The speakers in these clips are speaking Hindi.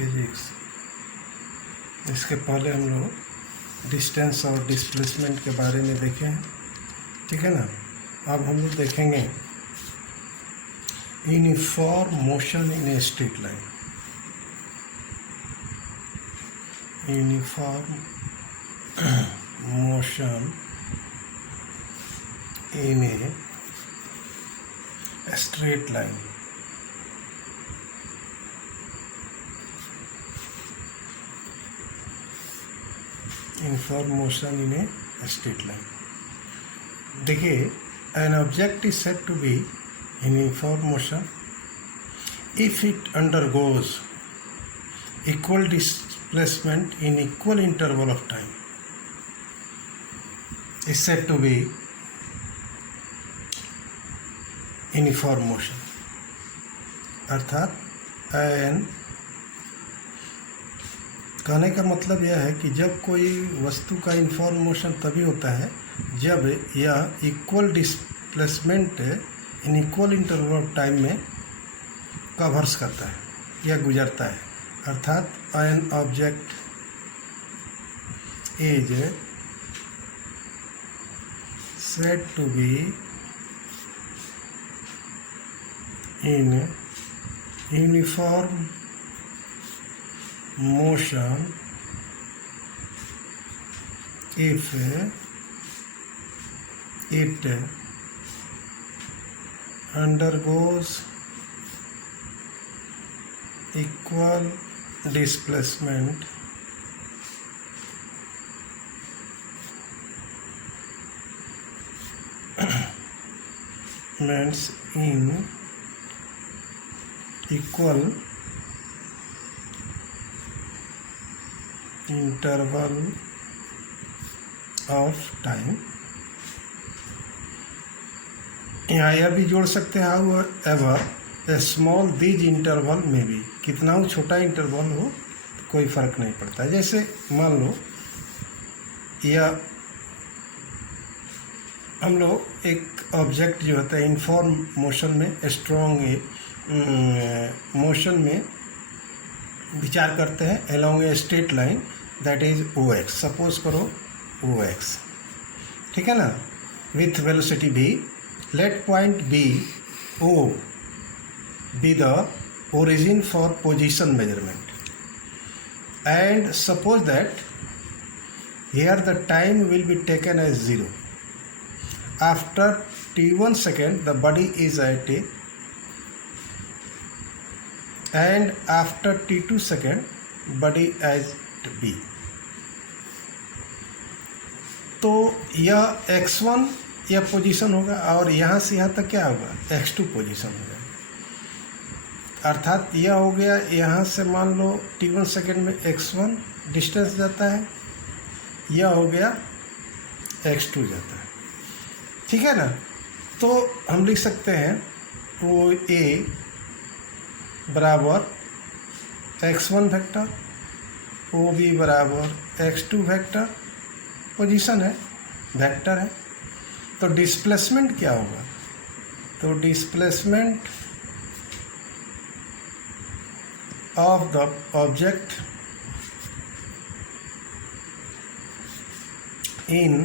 फिजिक्स। इसके पहले हम लोग डिस्टेंस और डिस्प्लेसमेंट के बारे में देखे हैं, ठीक है ना। अब हम लोग देखेंगे uniform motion in A straight line. Uniform motion in a straight line. Uniform motion in a straight line. देखिए, an object is said to be in uniform motion if it undergoes equal displacement in equal interval of time. Is said to be uniform motion, अर्थात एन कहने का मतलब यह है कि जब कोई वस्तु का यूनिफॉर्म मोशन तभी होता है जब यह equal displacement in equal interval of time में कवर्स करता है या गुजरता है। अर्थात an object is said to be in uniform motion if it undergoes equal displacement means in equal interval of time। यहाँ यह भी जोड़ सकते हैं how ever A small these interval में भी, कितना हो छोटा इंटरवल हो कोई फर्क नहीं पड़ता। जैसे मान लो यह हम लोग एक ऑब्जेक्ट जो होता है यूनिफॉर्म मोशन में स्ट्रॉन्ग मोशन में विचार करते हैं along a straight line that is O X. Suppose करो ओ एक्स, ठीक है ना, with velocity v। Let point be O be the origin for position measurement and suppose that here the time will be taken as 0। After t1 second the body is at a and after t2 second body as b। तो यह x1 यह पोजीशन होगा और यहाँ से यहाँ तक क्या होगा x2 पोजीशन होगा। अर्थात यह हो गया, यहाँ से मान लो t1 सेकेंड में x1 डिस्टेंस जाता है, यह हो गया x2 जाता है, ठीक है ना। तो हम लिख सकते हैं वो a बराबर x1 वेक्टर, ओ बी बराबर x2 वेक्टर, पोजीशन है वेक्टर है। तो डिस्प्लेसमेंट क्या होगा, तो displacement of the object in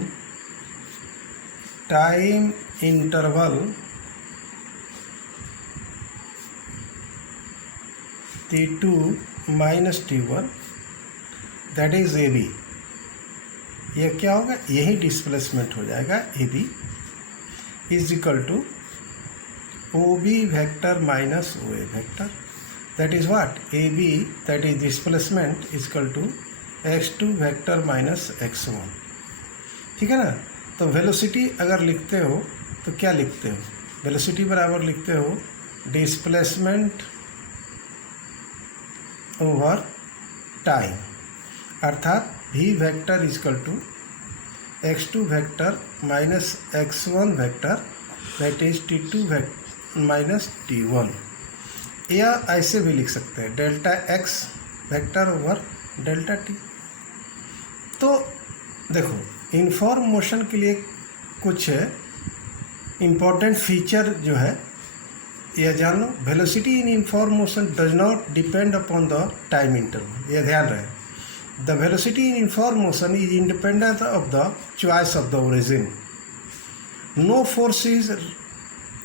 time interval t2 minus t1 that is A B. यह क्या होगा, यही डिस्प्लेसमेंट हो जाएगा A B is equal to O B vector minus O A vector that is what A B that is displacement is equal to x2 vector minus x1, ठीक है ना। तो वेलोसिटी अगर लिखते हो तो क्या लिखते हो, वेलोसिटी बराबर लिखते हो डिस्प्लेसमेंट ओवर टाइम, अर्थात v vector is equal to x2 vector minus x1 vector that is t2 minus t1। या ऐसे भी लिख सकते हैं delta x vector over delta t। तो देखो यूनिफॉर्म मोशन के लिए कुछ इम्पोर्टेंट फीचर जो है यह जान लो, velocity in uniform motion does not depend upon the time interval, यह ध्यान रहे। The velocity in uniform motion is independent of the choice of the origin. No force is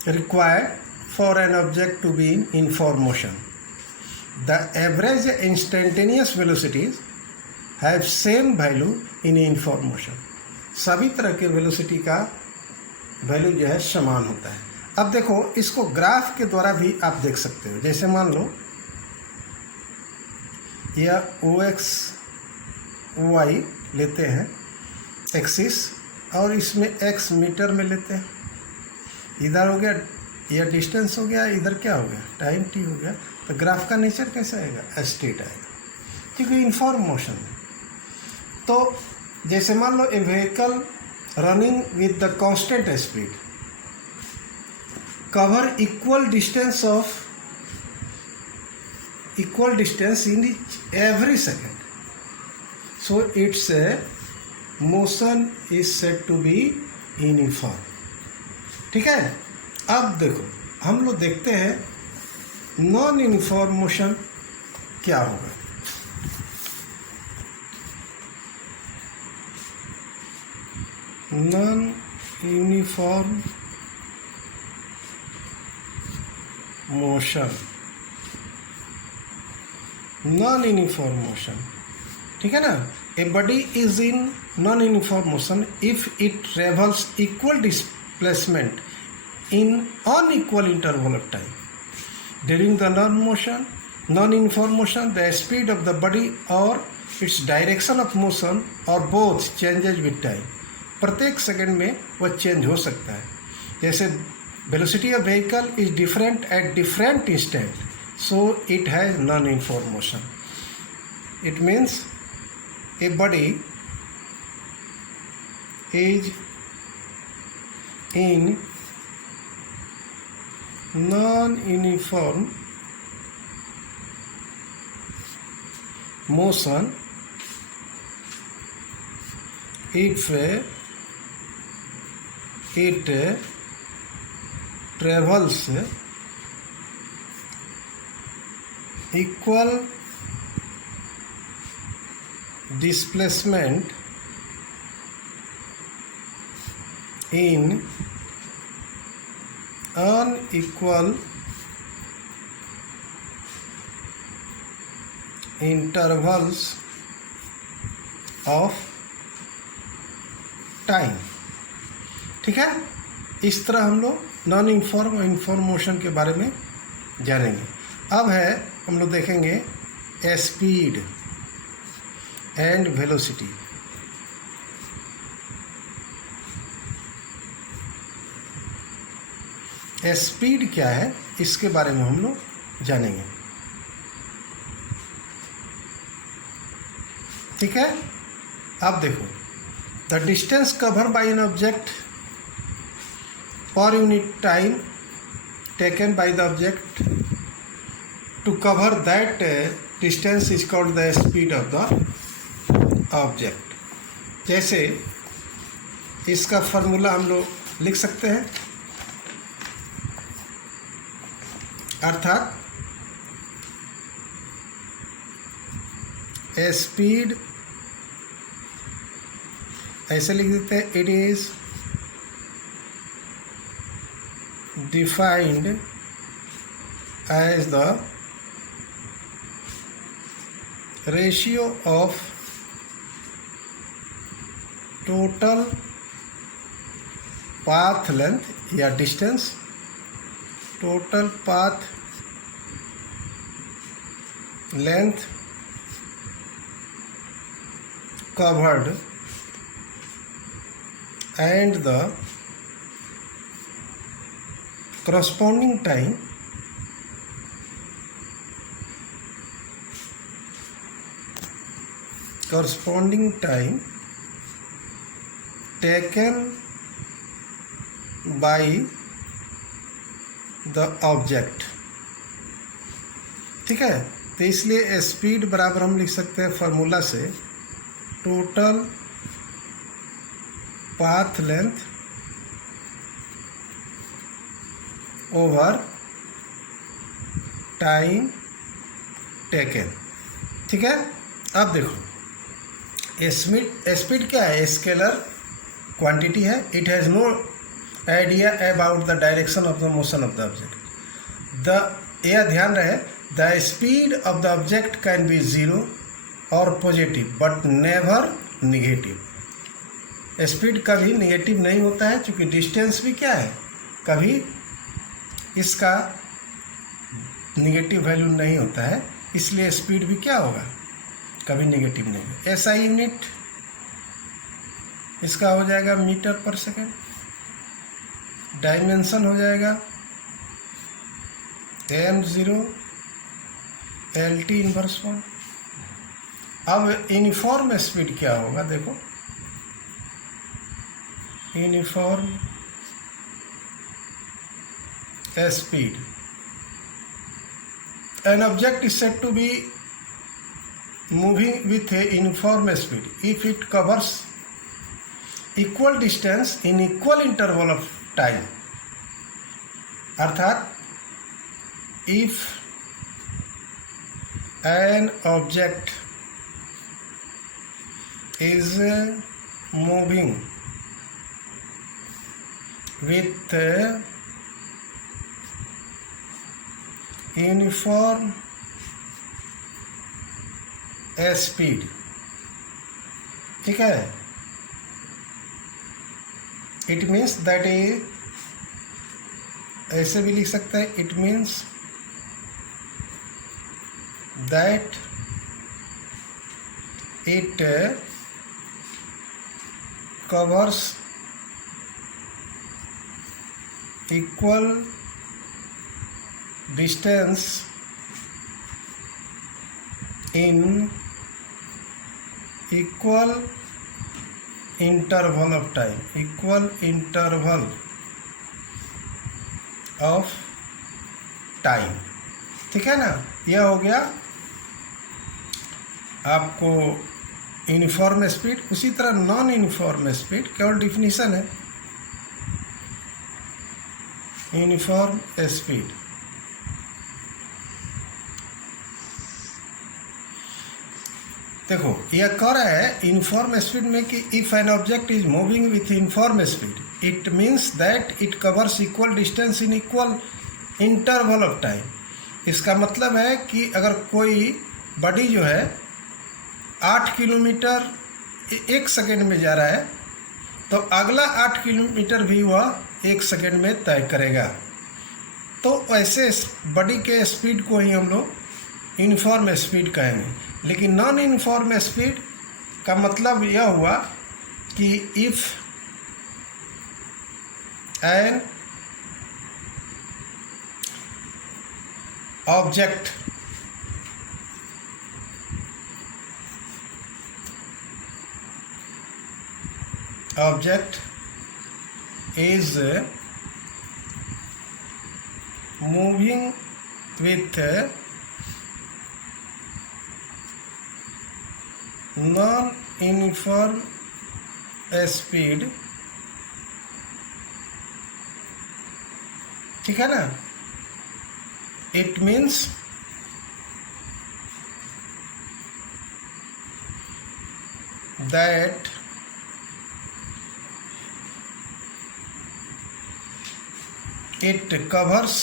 required for an object to be in uniform motion. The average instantaneous velocities have same value in uniform motion. सभी तरह के वेलोसिटी का वैल्यू जो है समान होता है। अब देखो, इसको ग्राफ के द्वारा भी आप देख सकते हो। जैसे मान लो यह OX OY लेते हैं एक्सिस, और इसमें x मीटर में लेते हैं। इधर हो गया, यह डिस्टेंस हो गया, इधर क्या हो गया, टाइम t हो गया। तो ग्राफ का नेचर कैसा आएगा, स्ट्रेट आएगा, क्योंकि यूनिफॉर्म मोशन है। तो जैसे मान लो a vehicle running with the constant speed cover equal distance in every second, so its motion is said to be uniform. ठीक है। अब देखो, हम लोग देखते हैं नॉन यूनिफॉर्म मोशन क्या होगा। Non uniform motion, non uniform motion, ठीक है ना। A body is in non uniform motion if it travels equal displacement in unequal interval of time. During the non-uniform motion, the speed of the body or its direction of motion or both changes with time. प्रत्येक सेकंड में वह चेंज हो सकता है। जैसे velocity of vehicle is different at different instant, so it has non-uniform motion. It means a body is in non-uniform motion if it travels equal displacement in unequal intervals of time। ठीक है। इस तरह हम लोग नॉन यूनिफॉर्म और यूनिफॉर्म मोशन के बारे में जानेंगे। अब है, हम लोग देखेंगे स्पीड एंड वेलोसिटी। स्पीड क्या है, इसके बारे में हम लोग जानेंगे। ठीक है। अब देखो, the distance cover by an object per unit time taken by the object to cover that distance is called the speed of the object. जैसे इसका फॉर्मूला हम लोग लिख सकते हैं, अर्थात स्पीड ऐसे लिख देते हैं, it is defined as the ratio of total path length या distance, total path length covered and the corresponding time taken by the object. ठीक है। तो इसलिए स्पीड बराबर हम लिख सकते हैं फार्मूला से, total path length over time taken. ठीक है, अब देखो स्पीड क्या है, स्केलर क्वांटिटी है। It has no idea about the direction of the motion of the object. यह ध्यान रहे, the speed of the object can be zero और positive but never negative. Speed कभी निगेटिव नहीं होता है, क्योंकि डिस्टेंस भी क्या है, कभी इसका निगेटिव वैल्यू नहीं होता है, इसलिए स्पीड भी क्या होगा, कभी निगेटिव नहीं होगा। ऐसा यूनिट इसका हो जाएगा मीटर पर सेकेंड, डायमेंशन हो जाएगा m0 LT इनवर्स 1। अब यूनिफॉर्म स्पीड क्या होगा, देखो uniform speed. An object is said to be moving with a uniform speed if it covers equal distance in equal interval of time. अर्थात if an object is moving with uniform speed, ठीक है, इट मीन्स दैट ए, ऐसे भी लिख सकते हैं, it means that it covers equal distance in equal interval of time, equal interval of time। ठीक है ना, यह हो गया आपको यूनिफॉर्म स्पीड। उसी तरह नॉन यूनिफॉर्म स्पीड केवल डिफिनीशन है, यूनिफॉर्म स्पीड। देखो यह कह रहा है यूनिफॉर्म स्पीड में कि if N object is moving with uniform speed it means that it covers equal distance in equal interval of time. इसका मतलब है कि अगर कोई बॉडी जो है 8 किलोमीटर 1 सेकेंड में जा रहा है, तो अगला 8 किलोमीटर भी वह 1 सेकेंड में तय करेगा। तो ऐसे बॉडी के स्पीड को ही हम लोग यूनिफॉर्म स्पीड कहेंगे। लेकिन नॉन यूनिफॉर्म स्पीड का मतलब यह हुआ कि if an object is moving with non-uniform speed, ठीक है ना, it means that it covers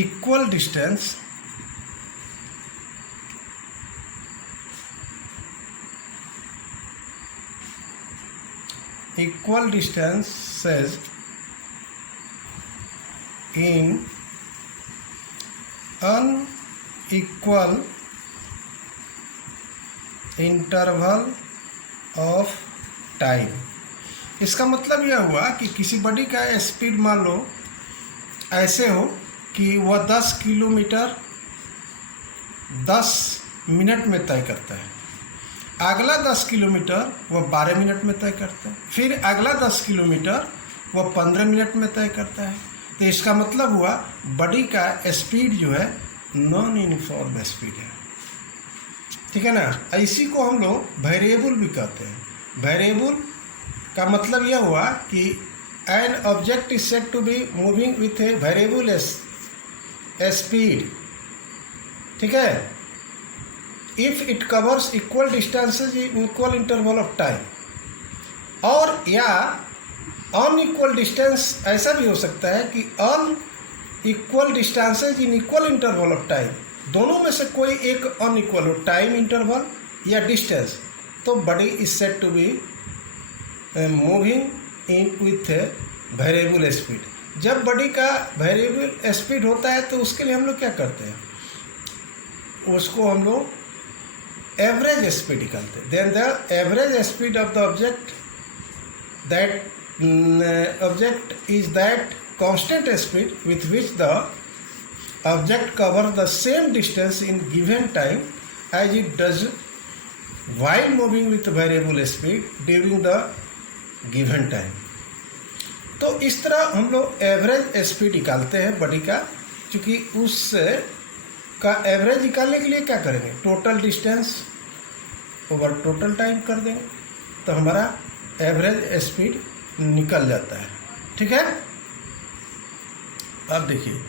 equal distance says in unequal interval of time. इसका मतलब यह हुआ कि किसी बॉडी का स्पीड मान लो ऐसे हो कि वह 10 किलोमीटर 10 मिनट में तय करता है, अगला 10 किलोमीटर वह 12 मिनट में तय करता है, फिर अगला 10 किलोमीटर वह 15 मिनट में तय करता है। तो इसका मतलब हुआ बॉडी का स्पीड जो है नॉन यूनिफॉर्म स्पीड है, ठीक है ना। इसी को हम लोग वेरिएबल भी कहते हैं। वेरिएबल का मतलब यह हुआ कि an object is said to be moving with a variable speed, ठीक है, if it covers equal distances in equal interval of time, और या अनइक्वल डिस्टेंस ऐसा भी हो सकता है कि unequal distances in equal interval of time, दोनों में से कोई एक अनइक्वल हो, टाइम इंटरवल या डिस्टेंस, तो body is said to be moving in with variable speed. जब बॉडी का वेरिएबल स्पीड होता है तो उसके लिए हम लोग क्या करते हैं, उसको हम लोग एवरेज स्पीड निकालते हैं। Then the average speed of the object that object is that constant speed with which the object cover the same distance in given time as it does while moving with variable speed during the given time। तो इस तरह हम लोग एवरेज स्पीड निकालते हैं बॉडी का, क्योंकि उस का एवरेज निकालने के लिए क्या करेंगे, total distance over total time कर देंगे, तो हमारा एवरेज स्पीड निकल जाता है, ठीक है। अब देखिए